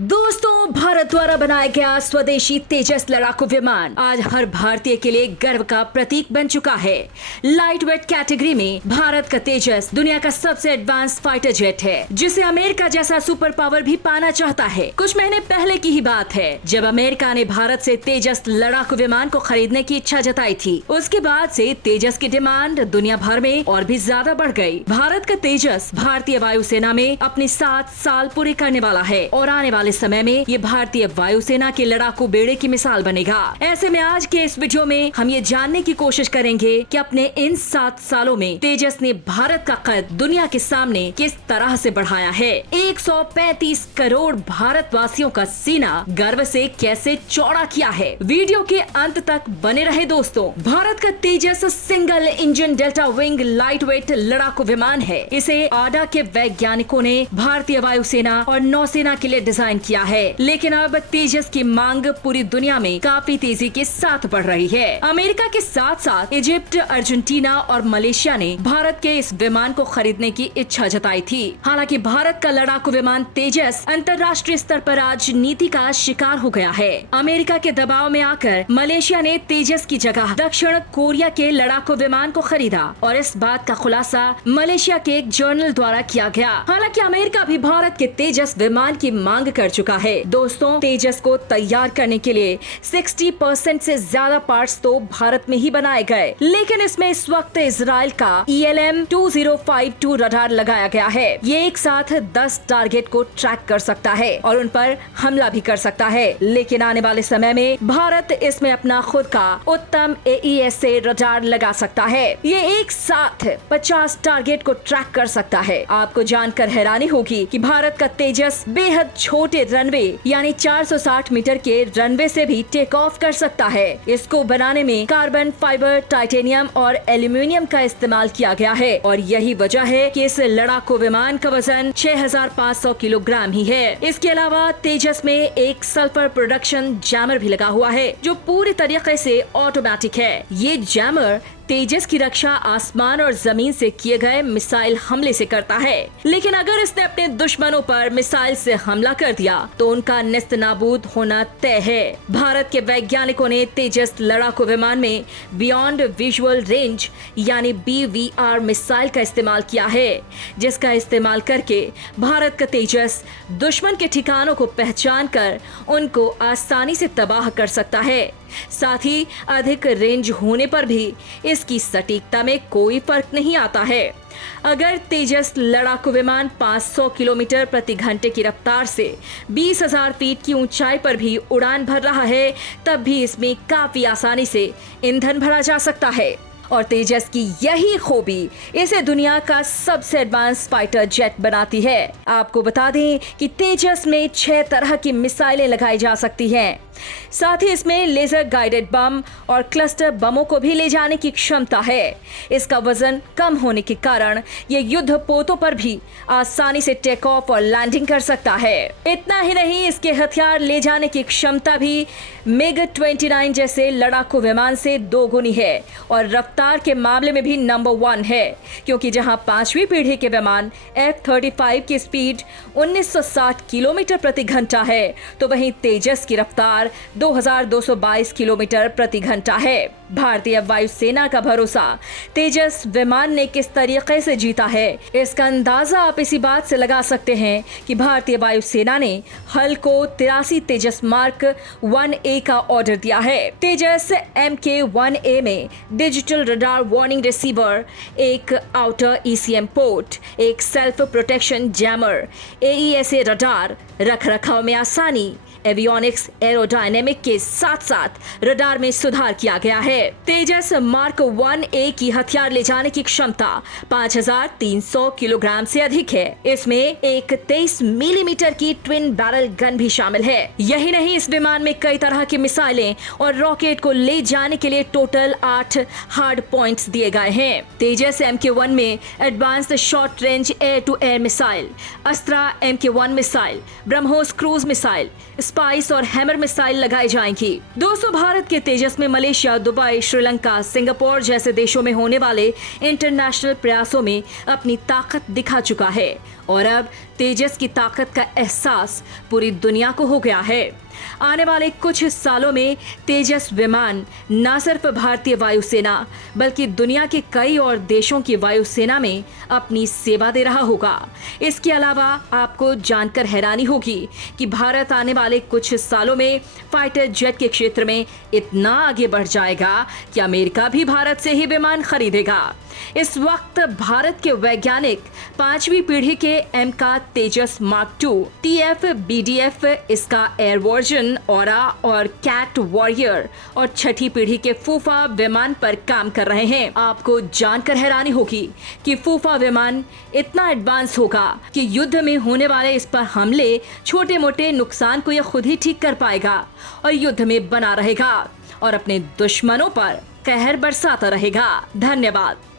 दोस्तों, भारत द्वारा बनाया गया स्वदेशी तेजस लड़ाकू विमान आज हर भारतीय के लिए गर्व का प्रतीक बन चुका है। लाइट वेट कैटेगरी में भारत का तेजस दुनिया का सबसे एडवांस फाइटर जेट है, जिसे अमेरिका जैसा सुपर पावर भी पाना चाहता है। कुछ महीने पहले की ही बात है जब अमेरिका ने भारत से तेजस लड़ाकू विमान को खरीदने की इच्छा जताई थी। उसके बाद से तेजस की डिमांड दुनिया भर में और भी ज्यादा बढ़ गई। भारत का तेजस भारतीय वायुसेना में अपनी 7 साल पूरी करने वाला है और आने वाले समय में ये भारतीय वायुसेना के लड़ाकू बेड़े की मिसाल बनेगा। ऐसे में आज के इस वीडियो में हम ये जानने की कोशिश करेंगे कि अपने इन 7 सालों में तेजस ने भारत का कद दुनिया के सामने किस तरह से बढ़ाया है। 135 करोड़ भारतवासियों का सीना गर्व से कैसे चौड़ा किया है। वीडियो के अंत तक बने रहे दोस्तों। भारत का Tejas single engine delta wing light weight लड़ाकू विमान है। इसे आडा के वैज्ञानिकों ने भारतीय वायुसेना और नौसेना के लिए डिजाइन किया है, लेकिन अब तेजस की मांग पूरी दुनिया में काफी तेजी के साथ बढ़ रही है। अमेरिका के साथ साथ इजिप्ट, अर्जेंटीना और मलेशिया ने भारत के इस विमान को खरीदने की इच्छा जताई थी। हालांकि भारत का लड़ाकू विमान तेजस अंतर्राष्ट्रीय स्तर पर आज नीति का शिकार हो गया है। अमेरिका के दबाव में आकर मलेशिया ने तेजस की जगह दक्षिण कोरिया के लड़ाकू विमान को खरीदा और इस बात का खुलासा मलेशिया के एक जर्नल द्वारा किया गया। हालांकि अमेरिका भी भारत के तेजस विमान की मांग कर चुका है। दोस्तों, तेजस को तैयार करने के लिए 60% से ज्यादा पार्ट्स तो भारत में ही बनाए गए, लेकिन इसमें इस वक्त इजराइल का ELM-2052 रडार लगाया गया है। ये एक साथ 10 टारगेट को ट्रैक कर सकता है और उन पर हमला भी कर सकता है। लेकिन आने वाले समय में भारत इसमें अपना खुद का उत्तम AES से रडार लगा सकता है। ये एक साथ 50 टारगेट को ट्रैक कर सकता है। आपको जानकर हैरानी होगी कि भारत का तेजस बेहद छोटे रनवे यानी 460 मीटर के रनवे से भी टेक ऑफ कर सकता है। इसको बनाने में कार्बन फाइबर, टाइटेनियम और एल्यूमिनियम का इस्तेमाल किया गया है और यही वजह है कि इस लड़ाकू विमान का वजन 6500 किलोग्राम ही है। इसके अलावा तेजस में एक सल्फर प्रोडक्शन जैमर भी लगा हुआ है, जो पूरी तरीके से ऑटोमेटिक है। ये जैमर तेजस की रक्षा आसमान और जमीन से किए गए मिसाइल हमले से करता है, लेकिन अगर इसने अपने दुश्मनों पर मिसाइल से हमला कर दिया तो उनका नेस्तनाबूद होना तय है। भारत के वैज्ञानिकों ने तेजस लड़ाकू विमान में बियॉन्ड विजुअल रेंज यानी BVR मिसाइल का इस्तेमाल किया है, जिसका इस्तेमाल करके भारत का तेजस दुश्मन के ठिकानों को पहचान कर उनको आसानी से तबाह कर सकता है। साथ ही अधिक रेंज होने पर भी इसकी सटीकता में कोई फर्क नहीं आता है। अगर तेजस लड़ाकू विमान 500 किलोमीटर प्रति घंटे की रफ्तार से 20,000 फीट की ऊंचाई पर भी उड़ान भर रहा है, तब भी इसमें काफी आसानी से ईंधन भरा जा सकता है। और तेजस की यही खूबी इसे दुनिया का सबसे एडवांस फाइटर जेट बनाती है। आपको बता दें कि तेजस में 6 तरह की मिसाइलें लगाई जा सकती हैं। साथ ही इसमें लेजर गाइडेड बम और क्लस्टर बमों को भी ले जाने की क्षमता है। इसका वजन कम होने के कारण ये युद्ध पोतों पर भी आसानी से टेक ऑफ और लैंडिंग कर सकता है। इतना ही नहीं, इसके हथियार ले जाने की क्षमता भी MiG-29 जैसे लड़ाकू विमान से 2 गुनी है और रफ्तार के मामले में भी नंबर 1 है, क्योंकि जहां 5वीं पीढ़ी के विमान F-35 की स्पीड 1960 किलोमीटर प्रति घंटा है, तो वहीं तेजस की रफ्तार 2222 किलोमीटर प्रति घंटा है। भारतीय वायुसेना का भरोसा तेजस विमान ने किस तरीके से जीता है, इसका अंदाजा आप इसी बात से लगा सकते हैं कि भारतीय वायुसेना ने हल को 83 तेजस मार्क 1A का ऑर्डर दिया है। तेजस MK-1A में डिजिटल रडार वार्निंग रिसीवर, एक आउटर ECM पोर्ट, एक self protection jammer, AESA radar, रख रखाव में आसानी, एवियोनिक्स, एरोडायनेमिक के साथ साथ रडार में सुधार किया गया है। तेजस मार्क 1A की हथियार ले जाने की क्षमता 5300 किलोग्राम से अधिक है। इसमें एक 23 मिलीमीटर की ट्विन बैरल गन भी शामिल है। यही नहीं, इस विमान में कई तरह की मिसाइलें और रॉकेट को ले जाने के लिए टोटल 8 हार्ड पॉइंट्स दिए गए हैं। तेजस MK-1 में advanced short range air to air missile, Astra MK-1 missile, BrahMos cruise missile, Spice और हैमर मिसाइल लगाई जाएंगी। दोस्तों, भारत के तेजस में मलेशिया, दुबई, श्रीलंका, सिंगापुर जैसे देशों में होने वाले इंटरनेशनल प्रयासों में अपनी ताकत दिखा चुका है और अब तेजस की ताकत का एहसास पूरी दुनिया को हो गया है। आने वाले कुछ सालों में तेजस विमान न सिर्फ भारतीय वायुसेना बल्कि दुनिया के कई और देशों की वायुसेना में अपनी सेवा दे रहा होगा। इसके अलावा आपको जानकर हैरानी होगी कि भारत आने वाले कुछ सालों में फाइटर जेट के क्षेत्र में इतना आगे बढ़ जाएगा कि अमेरिका भी भारत से ही विमान खरीदेगा। इस वक्त भारत के वैज्ञानिक 5वीं पीढ़ी के एमका तेजस मार्क II, TF, BDF, इसका एयर वर्जन, ऑरा और कैट वॉरियर और 6ठी पीढ़ी के फूफा विमान पर काम कर रहे हैं। आपको जानकर हैरानी होगी कि फूफा विमान इतना एडवांस होगा कि युद्ध में होने वाले इस पर हमले, छोटे मोटे नुकसान को यह खुद ही ठीक कर पाएगा और युद्ध में बना रहेगा और अपने दुश्मनों पर कहर बरसाता रहेगा। धन्यवाद।